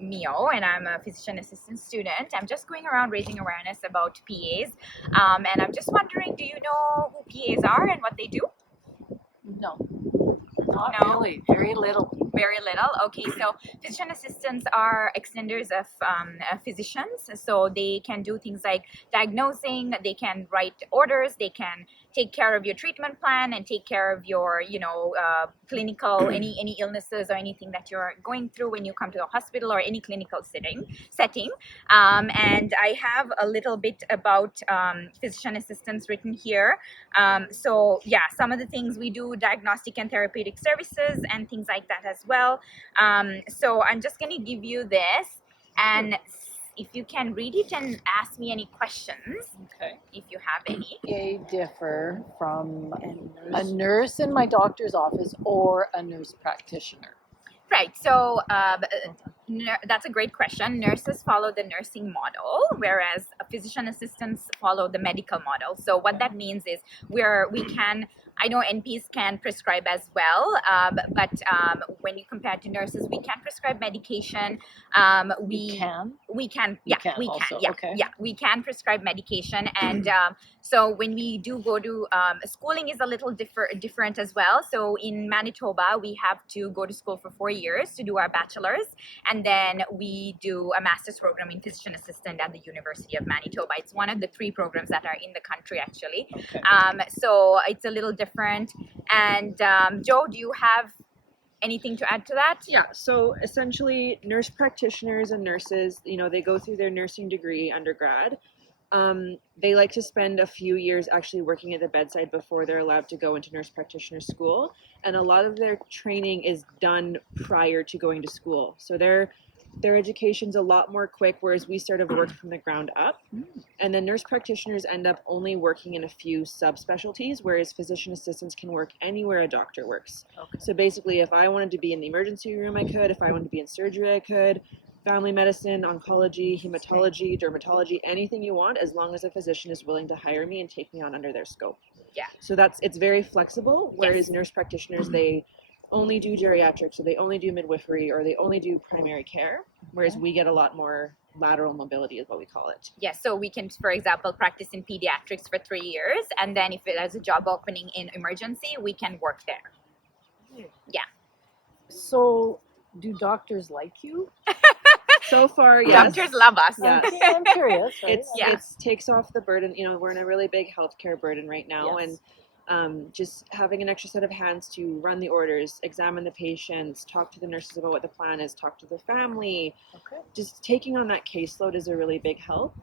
Mio, and I'm a physician assistant student. I'm just going around raising awareness about PAs, and I'm just wondering, do you know who PAs are and what they do? No, not No? really. Very little. Very little. Okay, so physician assistants are extenders of physicians. So they can do things like diagnosing, they can write orders, they can take care of your treatment plan and take care of your, clinical, any illnesses or anything that you're going through when you come to the hospital or any clinical setting. And I have a little bit about physician assistants written here. So yeah, some of the things we do, diagnostic and therapeutic services and things like that as well. So I'm just going to give you this, and if you can read it and ask me any questions, Okay. if you have any. They differ from a nurse in my doctor's office or a nurse practitioner. Right. So that's a great question. Nurses follow the nursing model, whereas physician assistants follow the medical model. So what that means is I know NPs can prescribe as well, but when you compare to nurses, we can prescribe medication. We can. We can. Yeah, we can. Yeah, okay. Yeah, we can prescribe medication, and so when we do go to schooling is a little different as well. So in Manitoba, we have to go to school for 4 years to do our bachelor's, and then we do a master's program in physician assistant at the University of Manitoba. It's one of the 3 programs that are in the country, actually. Okay. So it's a little different. And Joe, do you have anything to add to that? Yeah, so essentially nurse practitioners and nurses, they go through their nursing degree undergrad. They like to spend a few years actually working at the bedside before they're allowed to go into nurse practitioner school. And a lot of their training is done prior to going to school. So their education's a lot more quick, whereas we sort of work from the ground up. And then nurse practitioners end up only working in a few subspecialties, whereas physician assistants can work anywhere a doctor works. Okay. So basically, if I wanted to be in the emergency room, I could. If I wanted to be in surgery, I could. Family medicine, oncology, hematology, dermatology, anything you want, as long as a physician is willing to hire me and take me on under their scope. Yeah. So it's very flexible, whereas nurse practitioners, they only do geriatrics, or they only do midwifery, or they only do primary care, whereas we get a lot more lateral mobility is what we call it. Yes, so we can, for example, practice in pediatrics for 3 years, and then if there's a job opening in emergency, we can work there. Yeah. So, do doctors like you? So far, yes. Doctors love us. Yes. Okay, I'm curious. Right? It takes off the burden. We're in a really big healthcare burden right now, Yes. and just having an extra set of hands to run the orders, examine the patients, talk to the nurses about what the plan is, talk to the family. Okay. Just taking on that caseload is a really big help.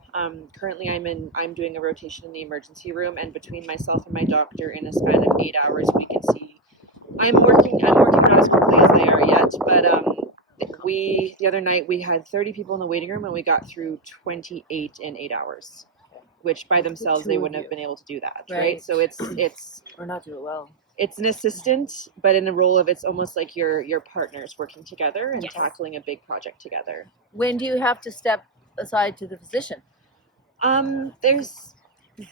Currently, I'm doing a rotation in the emergency room, and between myself and my doctor, in a span of 8 hours, we can see. I'm working not as quickly as they are yet, but the other night we had 30 people in the waiting room, and we got through 28 in 8 hours, which by themselves they wouldn't have been able to do that, right? So it's Or not do it well. It's an assistant, but in the role of, it's almost like your partners working together and tackling a big project together. When do you have to step aside to the physician?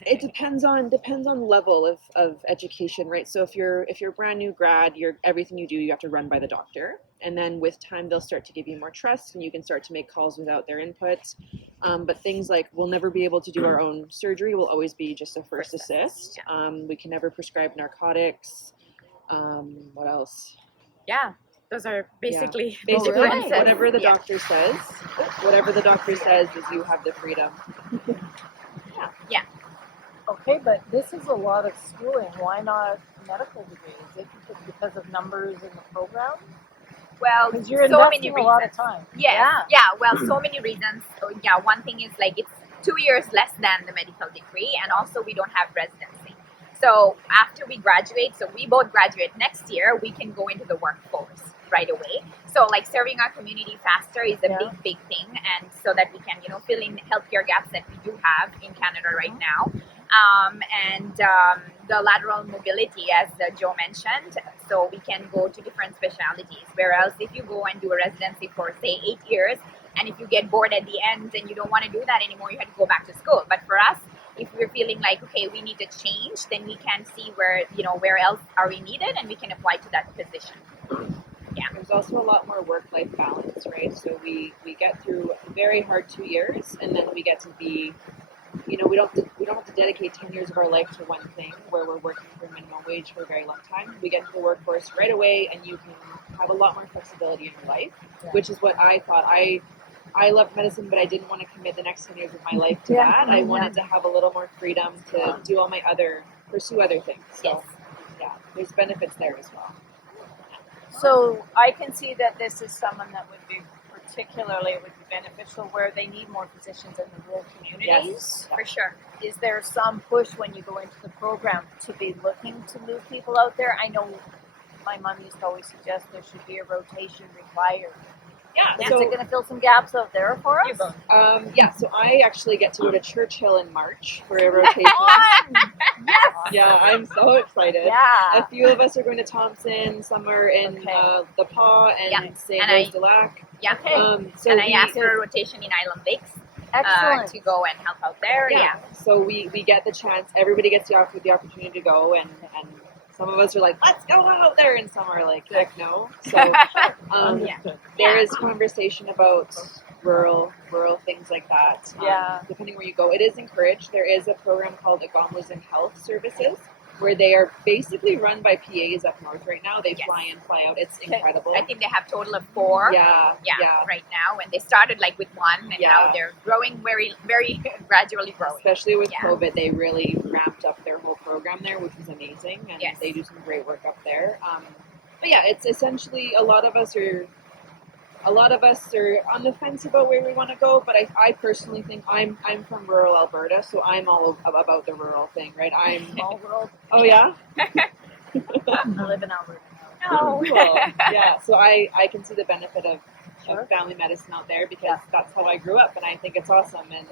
It depends on level of education, right? So if you're brand new grad, everything you do, you have to run by the doctor, and then with time they'll start to give you more trust, and you can start to make calls without their input. But things like, we'll never be able to do our own surgery. We'll always be just a first assist. We can never prescribe narcotics. What else? Yeah, those are basically whatever the doctor says. Whatever the doctor says is you have the freedom. Yeah. Okay, but this is a lot of schooling. Why not medical degree? Is it because of numbers in the program? Well, Because you're so investing many a lot reasons. of time. Yeah. Well, so many reasons. So, one thing is like it's 2 years less than the medical degree, and also we don't have residency. So after we graduate, so we both graduate next year, we can go into the workforce right away. So like serving our community faster is a big thing, and so that we can fill in healthcare gaps that we do have in Canada right now. And the lateral mobility, as Joe mentioned, so we can go to different specialties. Whereas if you go and do a residency for, say, 8 years, and if you get bored at the end and you don't want to do that anymore, you have to go back to school. But for us, if we're feeling like, okay, we need to change, then we can see where else are we needed, and we can apply to that position. Yeah. there's also a lot more work-life balance, right? So we get through a very hard 2 years, and then we get to be, we don't have to dedicate 10 years of our life to one thing where we're working for minimum wage for a very long time. We get into the workforce right away, and you can have a lot more flexibility in your life, which is what I thought. I loved medicine, but I didn't want to commit the next 10 years of my life to that. I wanted to have a little more freedom to do pursue other things. So, yeah, there's benefits there as well. So I can see that this is someone that would be it would be beneficial where they need more physicians in the rural communities. Yes. For sure. Is there some push when you go into the program to be looking to move people out there? I know my mom used to always suggest there should be a rotation required. Yeah. Is So it going to fill some gaps out there for us? So I actually get to go to Churchill in March for a rotation. Yes. Yeah, I'm so excited. Yeah. A few of us are going to Thompson, some are in the Paw and St. Rose de Lac. Yeah. Okay. And I asked for a rotation in Island Lakes to go and help out there. Yeah. So we get the chance. Everybody gets the opportunity to go, and some of us are like, let's go out there, and some are like, heck no. So there is conversation about rural things like that. Depending where you go, it is encouraged. There is a program called Agamu's in Health Services, where they are basically run by PAs up north right now. They fly in, fly out. It's incredible. I think they have a total of 4. Yeah. Right now, and they started like with 1, and now they're growing very, very gradually growing. Especially with COVID, they really ramped up their whole program there, which was amazing, and they do some great work up there. But yeah, it's essentially a lot of us are on the fence about where we want to go, but I personally think I'm from rural Alberta, so I'm all about the rural thing, right? I'm Small world. Oh yeah. I live in Alberta. Oh, Cool. Yeah, so I can see the benefit of family medicine out there because that's how I grew up, and I think it's awesome. And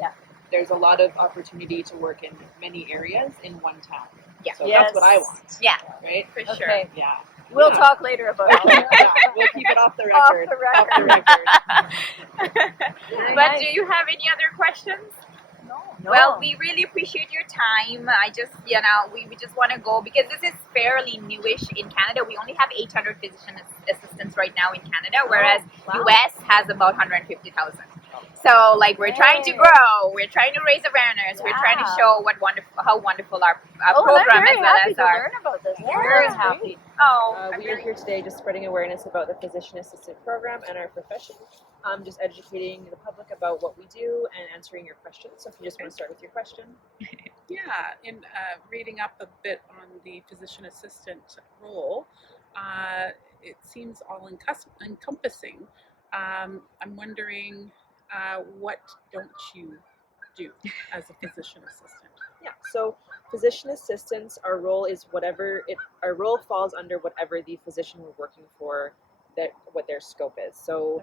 there's a lot of opportunity to work in many areas in one town. Yeah, so that's what I want. Yeah, right. For sure. Okay. Yeah. We'll talk later about it. We'll keep it off the record. Off the record. But do you have any other questions? No. Well, we really appreciate your time. I just, we just want to go because this is fairly newish in Canada. We only have 800 physician assistants right now in Canada, whereas US has about 150,000. So, like, we're trying to grow. We're trying to raise awareness. We're trying to show how wonderful our program as well as our. Learn about this. Yeah, Very happy. We are here today just spreading awareness about the physician assistant program and our profession. Just educating the public about what we do and answering your questions. So if you just want to start with your question. Yeah, in reading up a bit on the physician assistant role, it seems all encompassing. I'm wondering, what don't you do as a physician assistant? Yeah, so physician assistants, our role falls under whatever the physician we're working for, what their scope is. So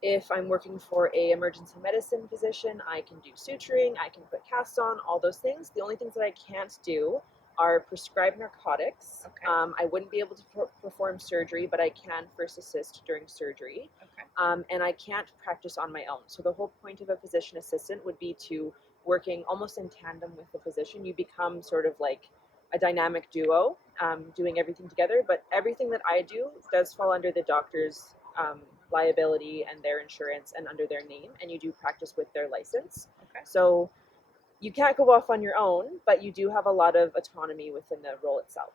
if I'm working for a emergency medicine physician, I can do suturing, I can put casts on, all those things. The only things that I can't do are prescribe narcotics. I wouldn't be able to perform surgery, but I can first assist during surgery. And I can't practice on my own. So the whole point of a physician assistant would be to working almost in tandem with the physician. You become sort of like a dynamic duo, doing everything together. But everything that I do does fall under the doctor's liability and their insurance and under their name, and you do practice with their license. So you can't go off on your own, but you do have a lot of autonomy within the role itself.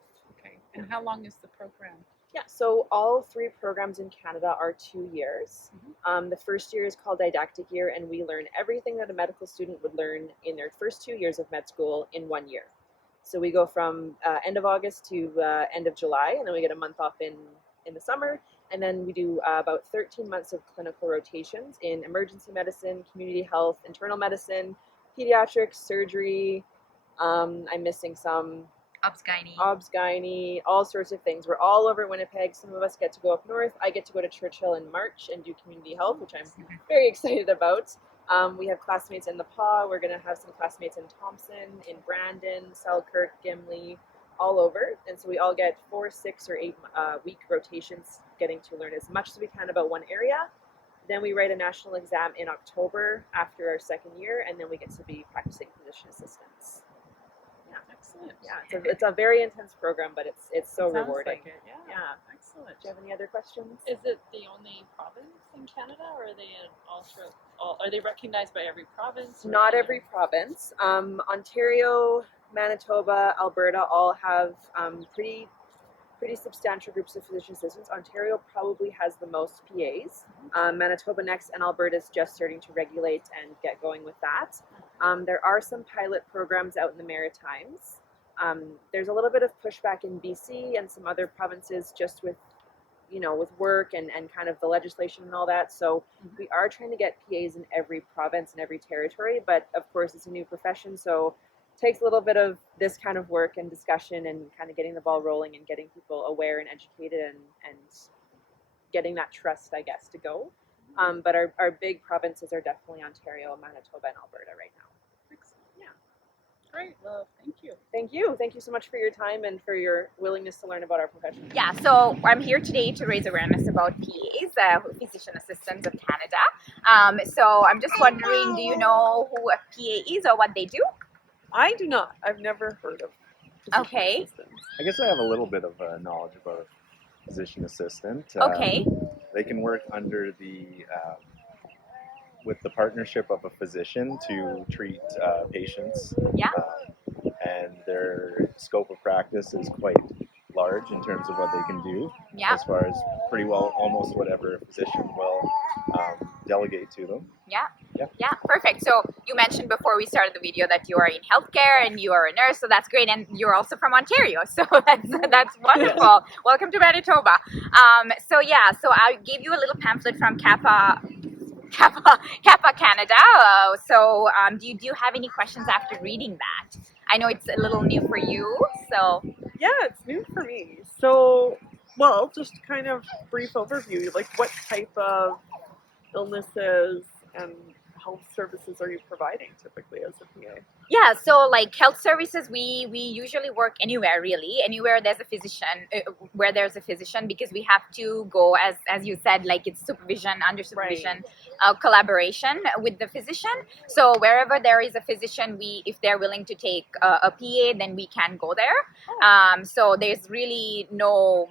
And how long is the program? Yeah, so all 3 programs in Canada are 2 years. The first year is called didactic year, and we learn everything that a medical student would learn in their first 2 years of med school in 1 year. So we go from end of August to end of July, and then we get a month off in the summer, and then we do about 13 months of clinical rotations in emergency medicine, community health, internal medicine, pediatrics, surgery. I'm missing some. Obs gynae, all sorts of things. We're all over Winnipeg. Some of us get to go up north. I get to go to Churchill in March and do community health, which I'm very excited about. We have classmates in the Paw. We're going to have some classmates in Thompson, in Brandon, Selkirk, Gimli, all over. And so we all get 4, 6, or 8 week rotations, getting to learn as much as we can about one area. Then we write a national exam in October after our second year, and then we get to be practicing physician assistants. Yeah. Excellent. Yeah, it's a very intense program, but it's so Sounds rewarding. like it. Yeah. Yeah. Excellent. Do you have any other questions? Is it the only province in Canada, or are they in all throughout? Are they recognized by every province? Or Not every province. Ontario, Manitoba, Alberta all have pretty substantial groups of physician assistants. Ontario probably has the most PAs. Manitoba next, and Alberta's just starting to regulate and get going with that. There are some pilot programs out in the Maritimes. There's a little bit of pushback in BC and some other provinces just with with work and kind of the legislation and all that. So we are trying to get PAs in every province and every territory, but of course it's a new profession, so it takes a little bit of this kind of work and discussion and kind of getting the ball rolling and getting people aware and educated and getting that trust, I guess, to go. But our big provinces are definitely Ontario, Manitoba, and Alberta right now. Excellent. Yeah. Great. Well, thank you. Thank you. Thank you so much for your time and for your willingness to learn about our profession. Yeah, so I'm here today to raise awareness about PAs, Physician Assistants of Canada. So I'm just wondering, do you know who a PA is or what they do? I do not. I've never heard of physician Okay. assistants. I guess I have a little bit of knowledge about a physician assistant. Okay. They can work under with the partnership of a physician to treat patients. Yeah. And their scope of practice is quite large in terms of what they can do. Yeah. As far as pretty well almost whatever a physician will delegate to them. Yeah, perfect. So you mentioned before we started the video that you are in healthcare and you are a nurse, so that's great. And you're also from Ontario, so that's wonderful. Welcome to Manitoba. So I gave you a little pamphlet from Kappa Canada. Do you have any questions after reading that? I know it's a little new for you, so Yeah, it's new for me. So, well, just kind of brief overview. Like, what type of illnesses and health services are you providing typically as a PA? yeah. So like health services, we usually work anywhere really, anywhere there's a physician, where there's a physician, because we have to go as you said, like it's supervision, under supervision, collaboration with the physician. So wherever there is a physician, if they're willing to take a PA, then we can go there. So there's really no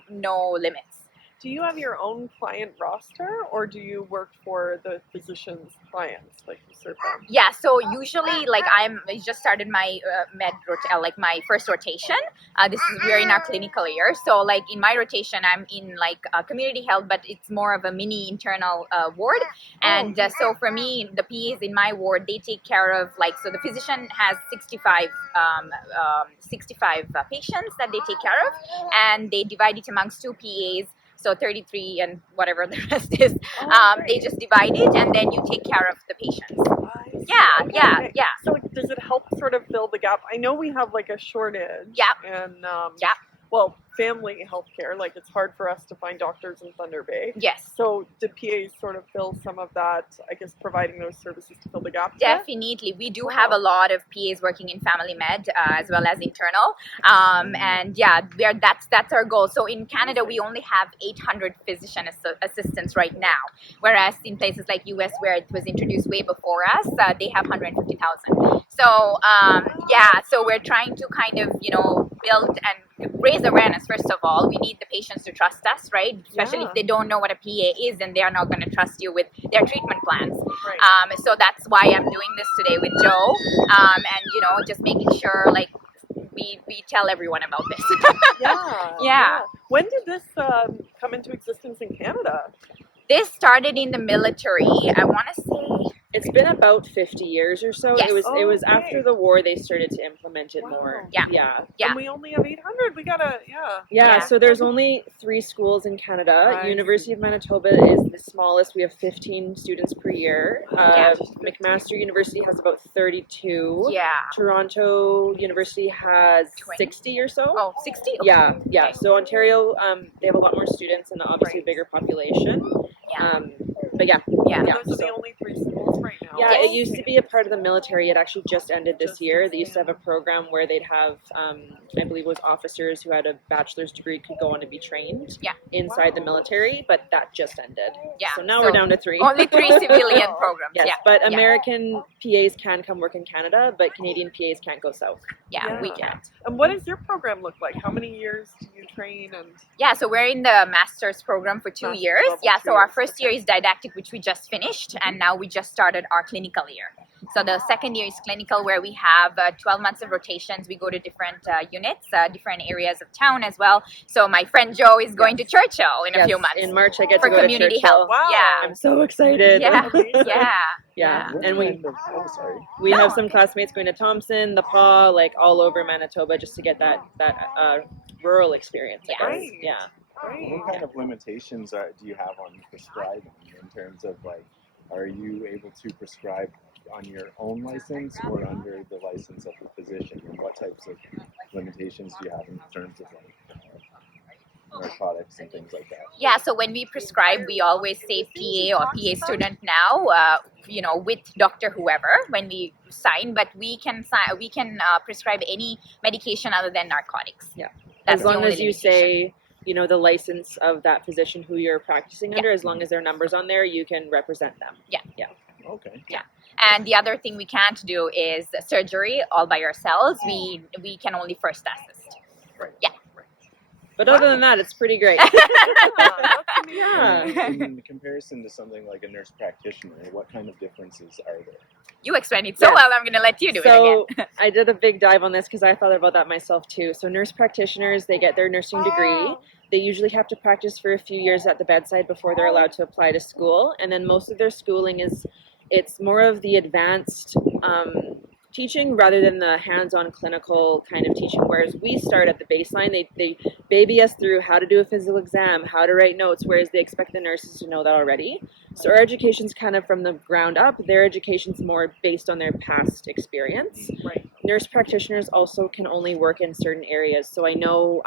limits. Do you have your own client roster, or do you work for the physician's clients, like you serve them? Yeah, so usually, like I just started my my first rotation. We're in our clinical year, so like in my rotation, I'm in like community health, but it's more of a mini internal ward. And so for me, the PAs in my ward, they take care of so the physician has 65 patients that they take care of, and they divide it amongst two PAs. So 33 and whatever the rest is, they just divide it, and then you take care of the patients. Yeah. So does it help sort of fill the gap? I know we have like a shortage. Yeah. And Yeah. well, family healthcare, like it's hard for us to find doctors in Thunder Bay. Yes. So do PAs sort of fill some of that, I guess, providing those services to fill the gap? Definitely. We do have a lot of PAs working in family med as well as internal. And yeah, that's our goal. So in Canada, we only have 800 physician assistants right now, whereas in places like US, where it was introduced way before us, they have 150,000. So so we're trying to kind of, build and raise awareness. First of all, we need the patients to trust us, right? Especially if they don't know what a PA is, then they are not going to trust you with their treatment plans. Right. So that's why I'm doing this today with Joe, and just making sure we tell everyone about this. Yeah. When did this come into existence in Canada? This started in the military. I want to say It's been about 50 years or so. Yes. It was Okay. after the war they started to implement it Wow. more. Yeah. Yeah. Yeah. And we only have 800. We gotta, Yeah, Yeah. so there's only 3 schools in Canada. I University of Manitoba is the smallest. We have 15 students per year. Yeah. McMaster University has about 32. yeah. Toronto University has 20? 60 or so. Oh, 60? Okay. Yeah. So Ontario, they have a lot more students and obviously a Right. bigger population. Yeah. But yeah. Yeah. And those are the only 3 schools right now. Yeah, it used to be a part of the military. It actually just ended this year. They used to have a program where they'd have, I believe it was officers who had a bachelor's degree could go on to be trained inside the military, but that just ended. Yeah. So now we're down to 3. Only 3 civilian programs. Yes, Yeah. but American PAs can come work in Canada, but Canadian PAs can't go south. Yeah, we Yeah. can't. And what does your program look like? How many years do you train? And Yeah, so we're in the master's program for 2 Master's years. level, Yeah, 2 so our years, first year is didactic, which we just finished, and now we just started our clinical year. So the second year is clinical, where we have 12 months of rotations. We go to different units, different areas of town as well. So my friend Joe is going to Churchill in a few months. In March, I get for to go community to Churchill. health. Wow. Yeah. I'm so excited. Yeah. Amazing. Yeah. What And we kind of, oh, sorry. we have some classmates going to Thompson, the Paw, like all over Manitoba, just to get that rural experience. I guess. Right. Yeah. Great. What kind of limitations do you have on prescribing in terms of like, are you able to prescribe on your own license or under the license of the physician? And what types of limitations do you have in terms of like narcotics and things like that? Yeah, so when we prescribe, we always say PA or PA student now, with doctor whoever when we sign, but we can prescribe any medication other than narcotics. Yeah. That's As long the only as you limitation. say, the license of that physician who you're practicing under, as long as their number's on there, you can represent them. Okay. And the other thing we can't do is surgery all by ourselves. We can only first assist. But other than that, it's pretty great. Yeah. In comparison to something like a nurse practitioner, what kind of differences are there? You explained it so Yes. well, I'm going to let you do it So again. I did a big dive on this because I thought about that myself too. So nurse practitioners, they get their nursing degree. They usually have to practice for a few years at the bedside before they're allowed to apply to school. And then most of their schooling it's more of the advanced teaching rather than the hands-on clinical kind of teaching. Whereas we start at the baseline, they baby us through how to do a physical exam, how to write notes, whereas they expect the nurses to know that already. So our education's kind of from the ground up. Their education's more based on their past experience. Right. Nurse practitioners also can only work in certain areas. So I know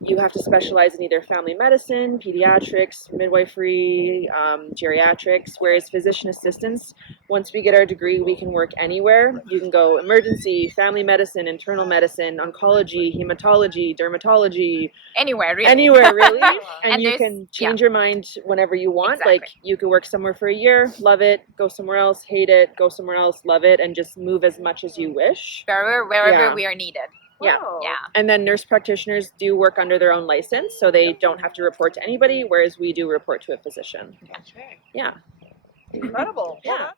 you have to specialize in either family medicine, pediatrics, midwifery, geriatrics, whereas physician assistants, once we get our degree, we can work anywhere. You can go emergency, family medicine, internal medicine, oncology, hematology, dermatology, Anywhere, really. anywhere really. And, And you there's- can change your mind whenever you want. Exactly. Like you could work somewhere for a year, love it, go somewhere else, hate it, go somewhere else, love it, and just move as much as you wish. Wherever Yeah. we are needed. Yeah. Wow. Yeah. And then nurse practitioners do work under their own license, so they don't have to report to anybody, whereas we do report to a physician. Okay. Yeah. Incredible. Yeah. Well,